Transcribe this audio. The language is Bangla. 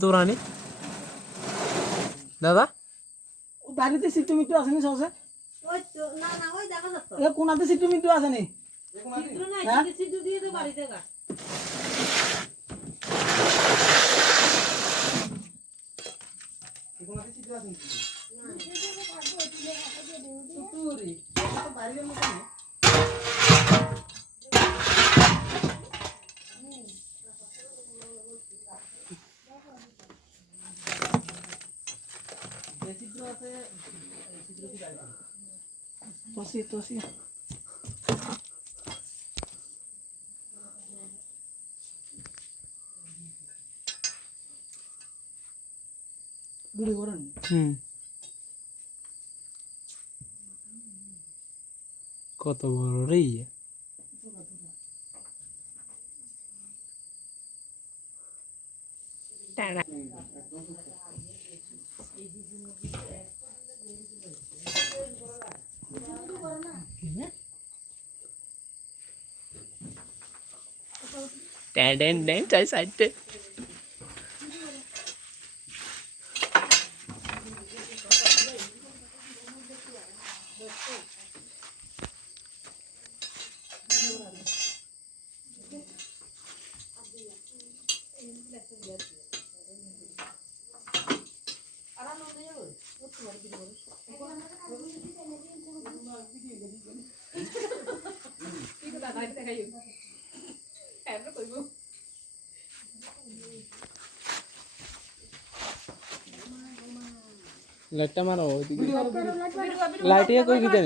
দৌড়ানি দাদা বাড়িতে সিট্টু মিট্টু আসেনি সহসে ওই তো না না ওই দেখা যাচ্ছে এ কোনাতে সিট্টু মিট্টু আসেনি চিত্র নাই হ্যাঁ? চিত্র দিয়ে তো বাড়িতে গা কোনাতে সিট্টু আসেনি সুতুরি তো বাইরের মতো না চিত্র আছে চিত্র কি বাইরে তোসি গুড়ি করেন কত বড় রে ইয়ে ড্যান চাই সাইডে লাইটটা মারো ওইদিকে লাইট ইয়ে কই দিতে